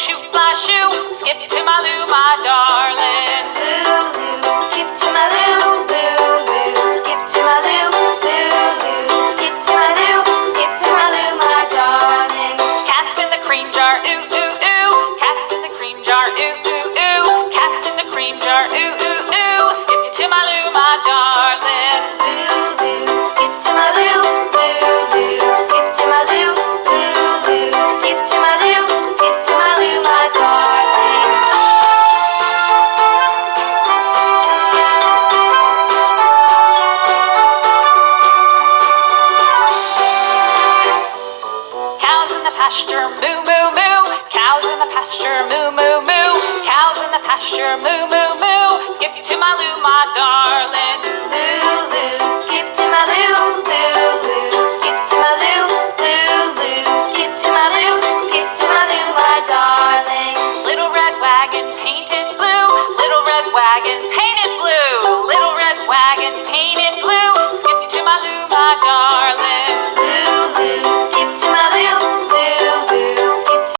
shoo, fly, shoo, skip to my loo, my darling. Loo, skip to my loo, skip to my loo, skip to my loo, skip to my loo, my darling. Cat's in the cream jar, ooh, ooh, ooh. Cat's in the cream jar, ooh, ooh, ooh. Cat's in the cream jar, ooh, ooh, ooh. Skip to my loo, my darling. Loo, skip to my loo, skip to my loo, skip to my loo, skip to my loo, my darling. Cows in the pasture, moo, moo, moo. Cows in the pasture, moo, moo, moo. Cows in the pasture, moo, moo, moo. Skip to my loo, my darling. Loo, skip to my loo, skip to my loo, skip to my loo, skip to my loo, my darling. Little red wagon painted